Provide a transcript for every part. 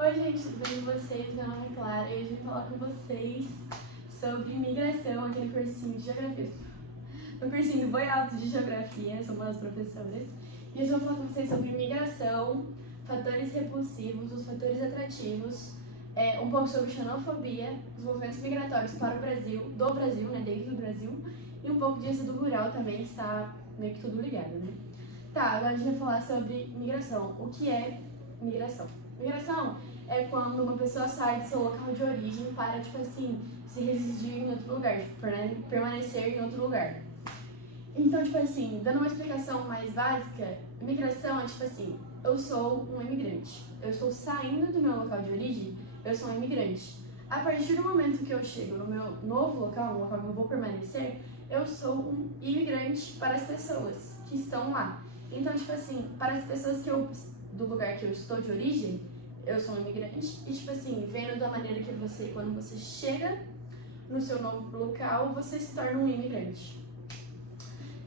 Oi gente, tudo bem com vocês? Meu nome é Clara e hoje eu vim falar com vocês sobre migração aqui no cursinho de Geografia. No cursinho do Boi Alto de Geografia, sou uma das professoras. E hoje eu vou falar com vocês sobre migração, fatores repulsivos, os fatores atrativos, um pouco sobre xenofobia, os movimentos migratórios para o Brasil, do Brasil, né, dentro do Brasil, e um pouco de êxodo rural também, está meio que tudo ligado, né? Tá, agora a gente vai falar sobre migração. O que é migração? Migração é quando uma pessoa sai do seu local de origem para, tipo assim, se residir em outro lugar, tipo, permanecer em outro lugar. Então, tipo assim, dando uma explicação mais básica, migração é tipo assim, eu sou um imigrante, eu estou saindo do meu local de origem, eu sou um imigrante. A partir do momento que eu chego no meu novo local, no local que eu vou permanecer, eu sou um imigrante para as pessoas que estão lá. Então, tipo assim, para as pessoas do lugar que eu estou de origem, eu sou um imigrante. E, tipo assim, vendo da maneira que você, quando você chega no seu novo local, você se torna um imigrante.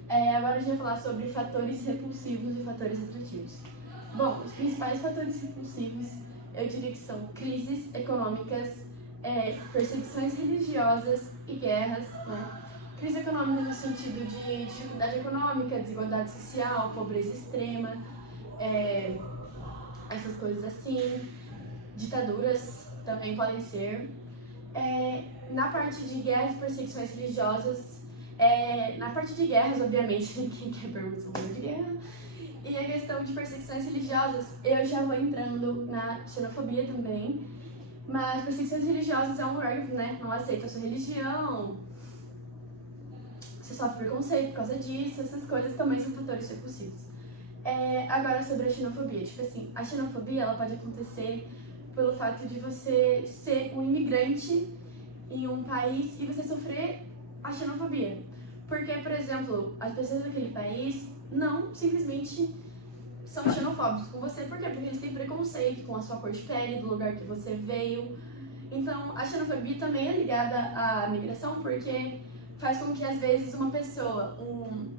Agora a gente vai falar sobre fatores repulsivos e fatores atrativos. Bom, os principais fatores repulsivos, eu diria que são crises econômicas, perseguições religiosas e guerras, né? Crise econômica no sentido de dificuldade econômica, desigualdade social, pobreza extrema, essas coisas assim. Ditaduras também podem ser. Na parte de guerras e perseguições religiosas, na parte de guerras, obviamente, quem quer permissão de guerra. E a questão de perseguições religiosas, eu já vou entrando na xenofobia também. Mas perseguições religiosas é um lugar que, né, não aceita a sua religião, você sofre preconceito por causa disso, essas coisas também são fatores repulsivos. Agora sobre a xenofobia, tipo assim, a xenofobia ela pode acontecer pelo fato de você ser um imigrante em um país e você sofrer a xenofobia. Porque, por exemplo, as pessoas daquele país não simplesmente são xenofóbicos com você. Por quê? Porque eles têm preconceito com a sua cor de pele, do lugar que você veio. Então, a xenofobia também é ligada à migração, porque faz com que, às vezes, uma pessoa, um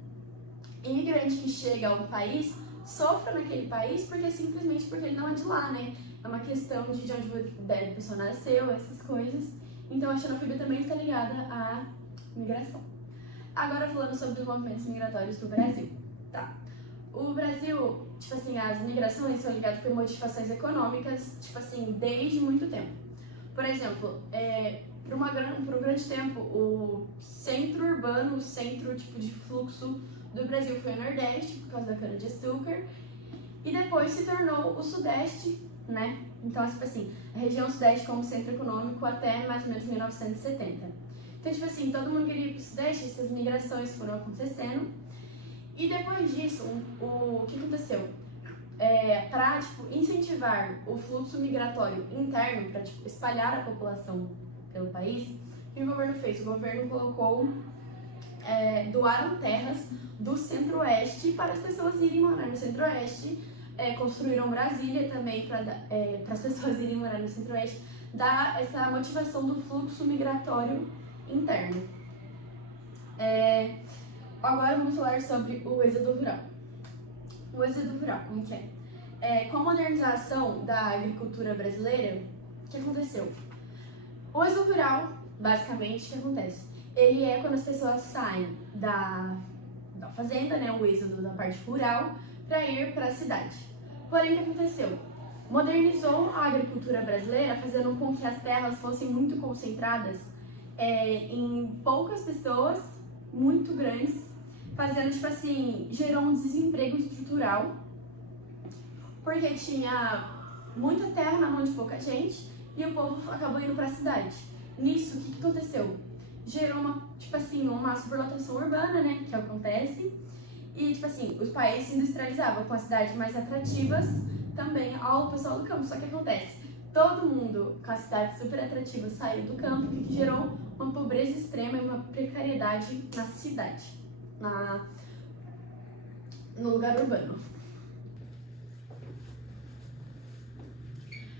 imigrante que chega a um país, sofra naquele país simplesmente porque ele não é de lá, né? É uma questão de onde a pessoa nasceu, essas coisas. Então, a xenofobia também está ligada à migração. Agora, falando sobre os movimentos migratórios do Brasil. Tá. O Brasil, tipo assim, as migrações são ligadas por modificações econômicas, tipo assim, desde muito tempo. Por exemplo, por um grande tempo, o centro urbano, o centro tipo de fluxo do Brasil foi o Nordeste, por causa da cana-de-açúcar, e depois se tornou o Sudeste, né? Então, tipo assim, a região Sudeste como centro econômico até mais ou menos 1970. Então, tipo assim, todo mundo queria ir pro Sudeste, essas migrações foram acontecendo, e depois disso, o que aconteceu? Para tipo, incentivar o fluxo migratório interno, para tipo, espalhar a população pelo país, o que o governo fez? O governo colocou, doaram terras do Centro-Oeste para as pessoas irem morar no Centro-Oeste, construíram Brasília também para as pessoas irem morar no Centro-Oeste, dar essa motivação do fluxo migratório interno. Agora vamos falar sobre o êxodo rural. O êxodo rural, como que é? Com a modernização da agricultura brasileira, o que aconteceu? O êxodo rural, basicamente, o que acontece? Ele é quando as pessoas saem da fazenda, né, o êxodo da parte rural, para ir para a cidade. Porém, o que aconteceu? Modernizou a agricultura brasileira, fazendo com que as terras fossem muito concentradas em poucas pessoas, muito grandes, fazendo, tipo assim, gerou um desemprego estrutural, porque tinha muita terra na mão de pouca gente e o povo acabou indo para a cidade. Nisso, o que aconteceu? Gerou uma superlotação urbana, né, que acontece, e, tipo assim, os países se industrializavam com as cidades mais atrativas também ao pessoal do campo. Só que acontece, todo mundo com as cidades super atrativas saiu do campo, o que gerou uma pobreza extrema e uma precariedade na cidade, no lugar urbano.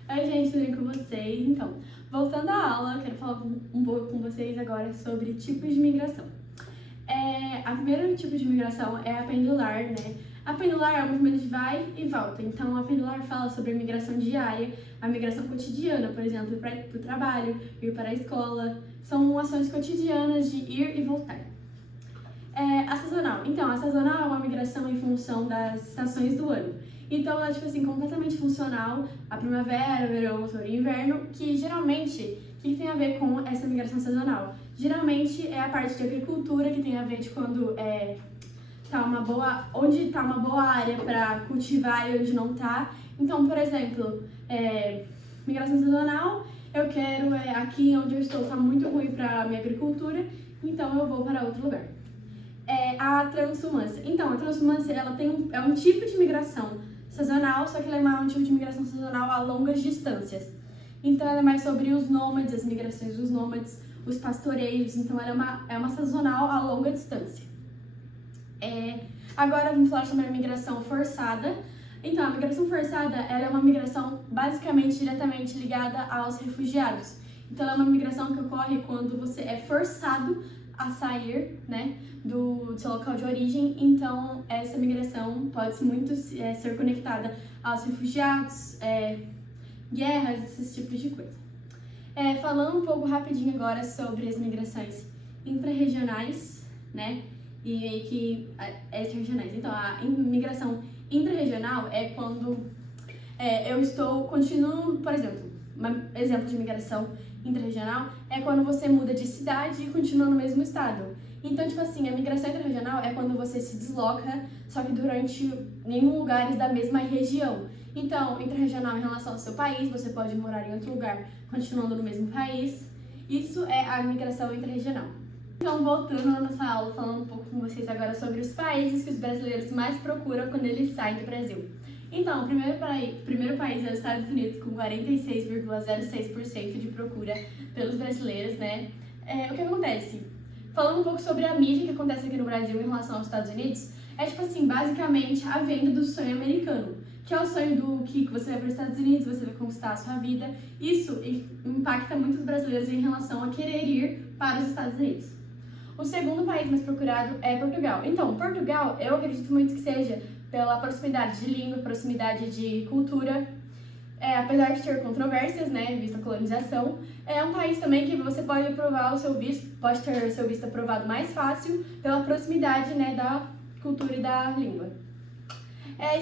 Oi gente, tudo bem com vocês? Então, voltando à aula, eu quero falar um pouco com vocês agora sobre tipos de migração. A primeiro tipo de migração é a pendular, né? A pendular é o movimento de vai e volta. Então, a pendular fala sobre a migração diária, a migração cotidiana, por exemplo, ir para o trabalho, ir para a escola. São ações cotidianas de ir e voltar. A sazonal. Então, a sazonal é uma migração em função das estações do ano. Então, ela é, tipo assim, completamente funcional, a primavera, verão, outono e inverno, que geralmente, o que tem a ver com essa migração sazonal? Geralmente é a parte de agricultura, que tem a ver de quando onde está uma boa área para cultivar e onde não está. Então, por exemplo, migração sazonal, eu quero, aqui onde eu estou está muito ruim para a minha agricultura, então eu vou para outro lugar. A transhumância. Então, a transhumância ela é um tipo de migração sazonal, só que ela é um tipo de migração sazonal a longas distâncias. Então, ela é mais sobre os nômades, as migrações dos nômades, os pastoreios. Então, ela é uma sazonal a longa distância. Agora, vamos falar sobre a migração forçada. Então, a migração forçada ela é uma migração basicamente diretamente ligada aos refugiados. Então, ela é uma migração que ocorre quando você é forçado a sair, né, do seu local de origem. Então, essa migração pode muito ser conectada aos refugiados, guerras, esses tipos de coisa. Falando um pouco rapidinho agora sobre as migrações intra-regionais, né, e extra-regionais. Então, a migração intra-regional é quando continuo, por exemplo, um exemplo de migração intra-regional é quando você muda de cidade e continua no mesmo estado. Então, tipo assim, a migração intra-regional é quando você se desloca, só que durante nenhum lugares da mesma região. Então, intra-regional em relação ao seu país, você pode morar em outro lugar continuando no mesmo país. Isso é a migração intra-regional. Então, voltando à nossa aula, falando um pouco com vocês agora sobre os países que os brasileiros mais procuram quando eles saem do Brasil. Então, o primeiro país é os Estados Unidos, com 46,06% de procura pelos brasileiros, né? O que acontece? Falando um pouco sobre a mídia que acontece aqui no Brasil em relação aos Estados Unidos, tipo assim, basicamente a venda do sonho americano, que é o sonho do que você vai para os Estados Unidos, você vai conquistar a sua vida. Isso impacta muitos brasileiros em relação a querer ir para os Estados Unidos. O segundo país mais procurado é Portugal. Então, Portugal, eu acredito muito que seja pela proximidade de língua, proximidade de cultura, apesar de ter controvérsias, né, visto a colonização, é um país também que você pode aprovar o seu visto, pode ter o seu visto aprovado mais fácil pela proximidade, né, da cultura e da língua.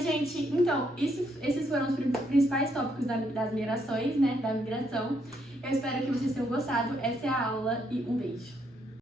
Gente, então, esses foram os principais tópicos das migrações, né, da migração. Eu espero que vocês tenham gostado. Essa é a aula e um beijo.